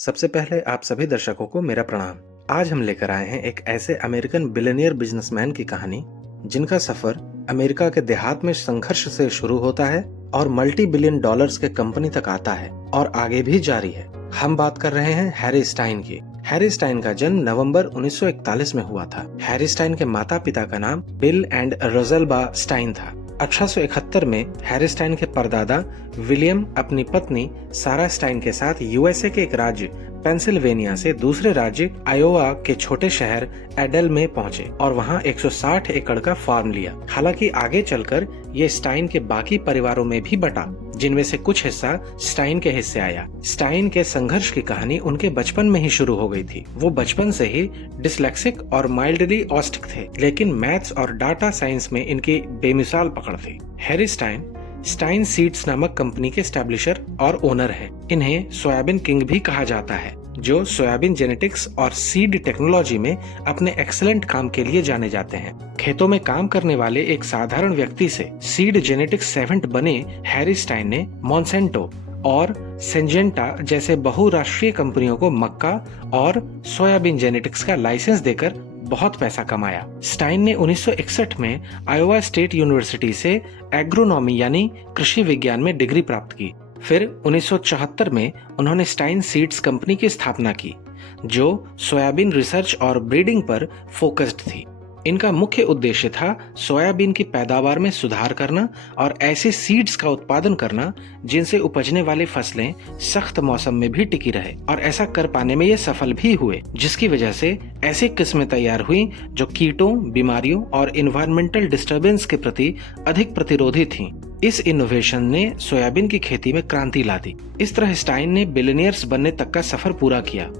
सबसे पहले आप सभी दर्शकों को मेरा प्रणाम। आज हम लेकर आए हैं एक ऐसे अमेरिकन बिलियनियर बिजनेसमैन की कहानी जिनका सफर अमेरिका के देहात में संघर्ष से शुरू होता है और मल्टी बिलियन डॉलर्स के कंपनी तक आता है और आगे भी जारी है। हम बात कर रहे हैं हैरी स्टाइन की। हैरी स्टाइन का जन्म नवंबर 1941 में हुआ था। हैरी स्टाइन के माता पिता का नाम बिल एंड रोज़ेल्बा स्टाइन था। 1871 में हैरी स्टाइन के परदादा विलियम अपनी पत्नी सारा स्टाइन के साथ यूएसए के एक राज्य पेंसिल्वेनिया से दूसरे राज्य आयोवा के छोटे शहर एडल में पहुंचे और वहां 160 एकड़ का फार्म लिया। हालांकि आगे चलकर ये स्टाइन के बाकी परिवारों में भी बटा, जिनमें से कुछ हिस्सा स्टाइन के हिस्से आया। स्टाइन के संघर्ष की कहानी उनके बचपन में ही शुरू हो गई थी। वो बचपन से ही डिसलेक्सिक और माइल्डली ऑस्टिक थे, लेकिन मैथ्स और डाटा साइंस में इनकी बेमिसाल पकड़ थी। हैरी स्टाइन सीड्स नामक कंपनी के एस्टैब्लिशर और ओनर है। इन्हें सोयाबीन किंग भी कहा जाता है, जो सोयाबीन जेनेटिक्स और सीड टेक्नोलॉजी में अपने एक्सीलेंट काम के लिए जाने जाते हैं। खेतों में काम करने वाले एक साधारण व्यक्ति से सीड जेनेटिक्स सेवेंट बने हैरी स्टाइन ने मॉन्सेंटो और सिंजेंटा जैसे बहुराष्ट्रीय कंपनियों को मक्का और सोयाबीन जेनेटिक्स का लाइसेंस देकर बहुत पैसा कमाया। स्टाइन ने 1961 में आयोवा स्टेट यूनिवर्सिटी से एग्रोनॉमी यानी कृषि विज्ञान में डिग्री प्राप्त की। फिर 1974 में उन्होंने स्टाइन सीड्स कंपनी की स्थापना की, जो सोयाबीन रिसर्च और ब्रीडिंग पर फोकस्ड थी। इनका मुख्य उद्देश्य था सोयाबीन की पैदावार में सुधार करना और ऐसे सीड्स का उत्पादन करना जिनसे उपजने वाली फसलें सख्त मौसम में भी टिकी रहे, और ऐसा कर पाने में ये सफल भी हुए, जिसकी वजह से ऐसी किस्में तैयार हुई जो कीटों, बीमारियों और इन्वायरमेंटल डिस्टर्बेंस के प्रति अधिक प्रतिरोधी थीं। इस इनोवेशन ने सोयाबीन की खेती में क्रांति ला दी। इस तरह स्टाइन ने बिलियनियर्स बनने तक का सफर पूरा किया।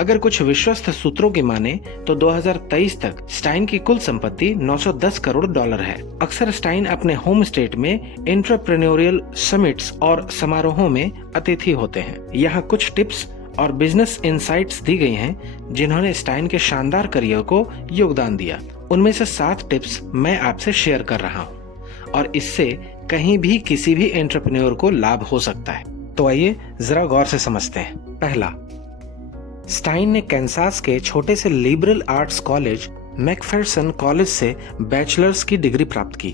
अगर कुछ विश्वस्त सूत्रों की माने तो 2023 तक स्टाइन की कुल संपत्ति 910 करोड़ डॉलर है। अक्सर स्टाइन अपने होम स्टेट में एंटरप्रेन्योरियल समिट्स और समारोहों में अतिथि होते हैं। यहाँ कुछ टिप्स और बिजनेस इनसाइट्स दी गई हैं जिन्होंने स्टाइन के शानदार करियर को योगदान दिया। उनमें से 7 टिप्स मैं आपसे शेयर कर रहा हूँ और इससे कहीं भी किसी भी एंटरप्रेन्योर को लाभ हो सकता है। तो आइए जरा गौर से समझते हैं। पहला, स्टाइन ने कैंसास के छोटे से लिबरल आर्ट्स कॉलेज मैकफेरसन कॉलेज से बैचलर्स की डिग्री प्राप्त की।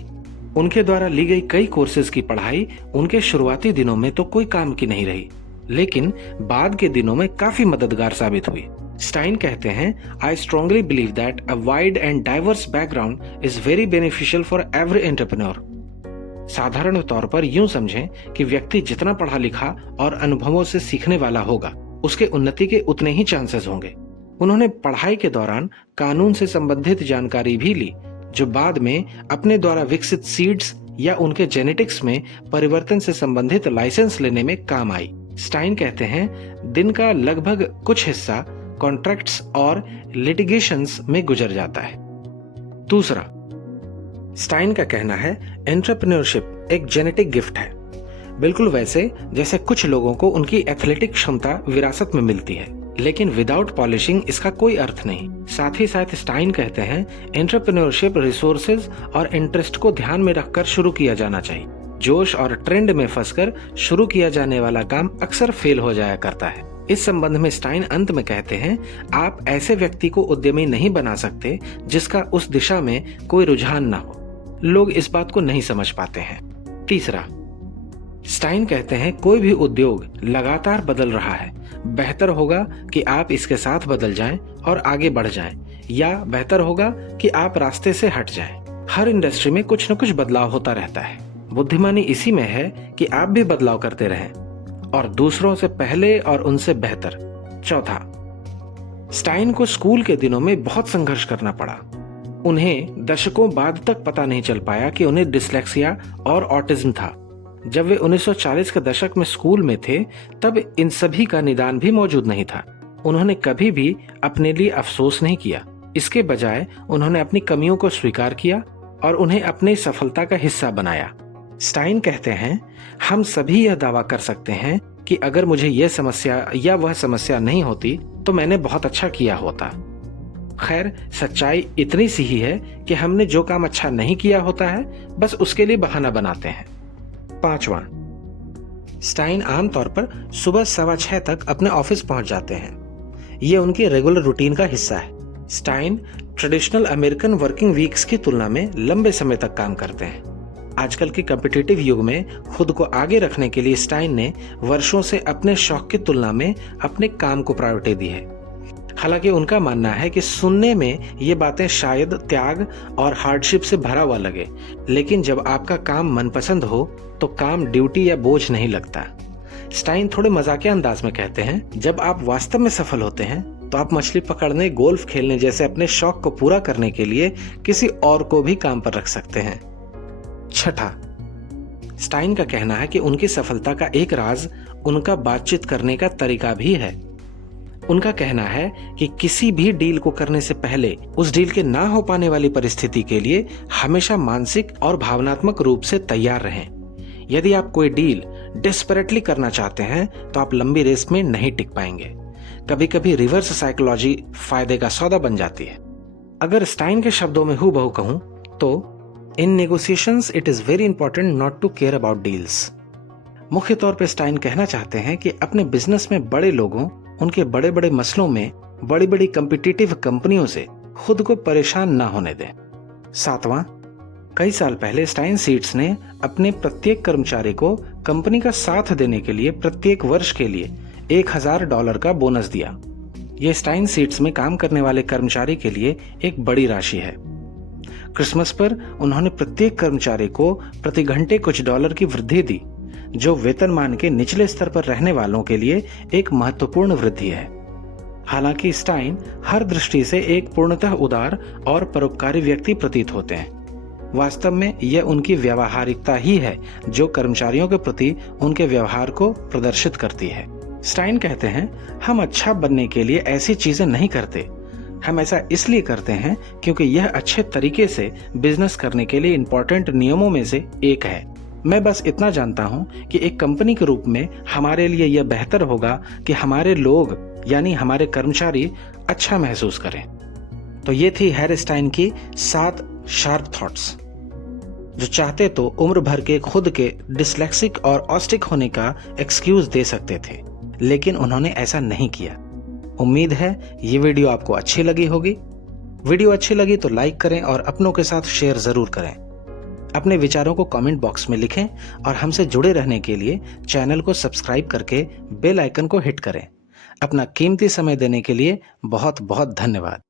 उनके द्वारा ली गई कई कोर्सेज की पढ़ाई उनके शुरुआती दिनों में तो कोई काम की नहीं रही, लेकिन बाद के दिनों में काफी मददगार साबित हुई। स्टाइन कहते हैं, I strongly believe that a wide and diverse background is very beneficial for every entrepreneur. साधारण तौर पर यूं समझें कि व्यक्ति जितना पढ़ा लिखा और अनुभवों से सीखने वाला होगा, उसके उन्नति के उतने ही चांसेस होंगे। उन्होंने पढ़ाई के दौरान कानून से संबंधित जानकारी भी ली, जो बाद में अपने द्वारा विकसित सीड्स या उनके जेनेटिक्स में परिवर्तन से संबंधित लाइसेंस लेने में काम आई। स्टाइन कहते हैं, दिन का लगभग कुछ हिस्सा कॉन्ट्रैक्ट्स और लिटिगेशंस में गुजर जाता है। दूसरा, स्टाइन का कहना है, एंटरप्रेन्योरशिप एक जेनेटिक गिफ्ट है, बिल्कुल वैसे जैसे कुछ लोगों को उनकी एथलेटिक क्षमता विरासत में मिलती है, लेकिन विदाउट पॉलिशिंग इसका कोई अर्थ नहीं। साथ ही साथ स्टाइन कहते हैं, एंटरप्रेन्योरशिप रिसोर्सेज और इंटरेस्ट को ध्यान में रखकर शुरू किया जाना चाहिए। जोश और ट्रेंड में फंसकर शुरू किया जाने वाला काम अक्सर फेल हो जाया करता है। इस संबंध में स्टाइन अंत में कहते हैं, आप ऐसे व्यक्ति को उद्यमी नहीं बना सकते जिसका उस दिशा में कोई रुझान न हो। लोग इस बात को नहीं समझ पाते हैं। तीसरा, स्टाइन कहते हैं, कोई भी उद्योग लगातार बदल रहा है। बेहतर होगा कि आप इसके साथ बदल जाएं और आगे बढ़ जाएं, या बेहतर होगा कि आप रास्ते से हट जाएं। हर इंडस्ट्री में कुछ न कुछ बदलाव होता रहता है। बुद्धिमानी इसी में है कि आप भी बदलाव करते रहें और दूसरों से पहले और उनसे बेहतर। चौथा, स्टाइन को स्कूल के दिनों में बहुत संघर्ष करना पड़ा। उन्हें दशकों बाद तक पता नहीं चल पाया कि उन्हें डिसलेक्सिया और ऑटिज्म था। जब वे 1940 के दशक में स्कूल में थे, तब इन सभी का निदान भी मौजूद नहीं था। उन्होंने कभी भी अपने लिए अफसोस नहीं किया। इसके बजाय उन्होंने अपनी कमियों को स्वीकार किया और उन्हें अपनी सफलता का हिस्सा बनाया। स्टाइन कहते हैं, हम सभी यह दावा कर सकते हैं कि अगर मुझे यह समस्या या वह समस्या नहीं होती तो मैंने बहुत अच्छा किया होता। खैर, सच्चाई इतनी सी ही है कि हमने जो काम अच्छा नहीं किया होता है, बस उसके लिए बहाना बनाते हैं। पांचवा, स्टाइन आमतौर पर सुबह 6:15 तक अपने ऑफिस पहुंच जाते हैं। ये उनकी रेगुलर रूटीन का हिस्सा है। स्टाइन ट्रेडिशनल अमेरिकन वर्किंग वीक्स की तुलना में लंबे समय तक काम करते हैं। आजकल के कॉम्पिटिटिव युग में खुद को आगे रखने के लिए स्टाइन ने वर्षों से अपने शौक की तुलना में अपने काम को प्रायोरिटी दी है। हालांकि उनका मानना है कि सुनने में ये बातें शायद त्याग और हार्डशिप से भरा हुआ लगे, लेकिन जब आपका काम मनपसंद हो तो काम ड्यूटी या बोझ नहीं लगता। स्टाइन थोड़े मजाकिया अंदाज में कहते हैं, जब आप वास्तव में सफल होते हैं तो आप मछली पकड़ने, गोल्फ खेलने जैसे अपने शौक को पूरा करने के लिए किसी और को भी काम पर रख सकते हैं। छठा, स्टाइन का कहना है कि उनकी सफलता का एक राज उनका बातचीत करने का तरीका भी है। उनका कहना है कि किसी भी डील को करने से पहले उस डील के ना हो पाने वाली परिस्थिति के लिए हमेशा मानसिक और भावनात्मक रूप से तैयार रहें। यदि आप कोई डील डेस्परेटली करना चाहते हैं तो आप लंबी रेस में नहीं टिक पाएंगे। कभी कभी रिवर्स साइकोलॉजी फायदे का सौदा बन जाती है। अगर स्टाइन के शब्दों में हूबहू कहूं तो in negotiations it is very important not to care about deals. मुख्य तौर पर स्टाइन कहना चाहते हैं कि अपने बिजनेस में बड़े लोगों, उनके बड़े बड़े मसलों में बड़ी बड़ी कॉम्पिटिटिव कंपनियों से खुद को परेशान ना होने दें। सातवां, कई साल पहले स्टाइन सीड्स ने अपने प्रत्येक कर्मचारी को कंपनी का साथ देने के लिए प्रत्येक वर्ष के लिए $1000 का बोनस दिया। यह स्टाइन सीड्स में काम करने वाले कर्मचारी के लिए एक बड़ी राशि है। क्रिसमस पर उन्होंने प्रत्येक कर्मचारी को प्रति घंटे कुछ डॉलर की वृद्धि दी, जो वेतनमान के निचले स्तर पर रहने वालों के लिए एक महत्वपूर्ण वृद्धि है। हालांकि स्टाइन हर दृष्टि से एक पूर्णतः उदार और परोपकारी व्यक्ति प्रतीत होते हैं। वास्तव में यह उनकी व्यावहारिकता ही है जो कर्मचारियों के प्रति उनके व्यवहार को प्रदर्शित करती है। स्टाइन कहते हैं, हम अच्छा बनने के लिए ऐसी चीजें नहीं करते, हम ऐसा इसलिए करते हैं क्योंकि यह अच्छे तरीके से बिजनेस करने के लिए इंपॉर्टेंट नियमों में से एक है। मैं बस इतना जानता हूं कि एक कंपनी के रूप में हमारे लिए यह बेहतर होगा कि हमारे लोग यानी हमारे कर्मचारी अच्छा महसूस करें। तो ये थी हैरी स्टाइन की 7 शार्प थॉट्स, जो चाहते तो उम्र भर के खुद के डिसलेक्सिक और ऑस्टिक होने का एक्सक्यूज दे सकते थे, लेकिन उन्होंने ऐसा नहीं किया। उम्मीद है ये वीडियो आपको अच्छी लगी होगी। वीडियो अच्छी लगी तो लाइक करें और अपनों के साथ शेयर जरूर करें। अपने विचारों को कमेंट बॉक्स में लिखें और हमसे जुड़े रहने के लिए चैनल को सब्सक्राइब करके बेल आइकन को हिट करें। अपना कीमती समय देने के लिए बहुत बहुत धन्यवाद।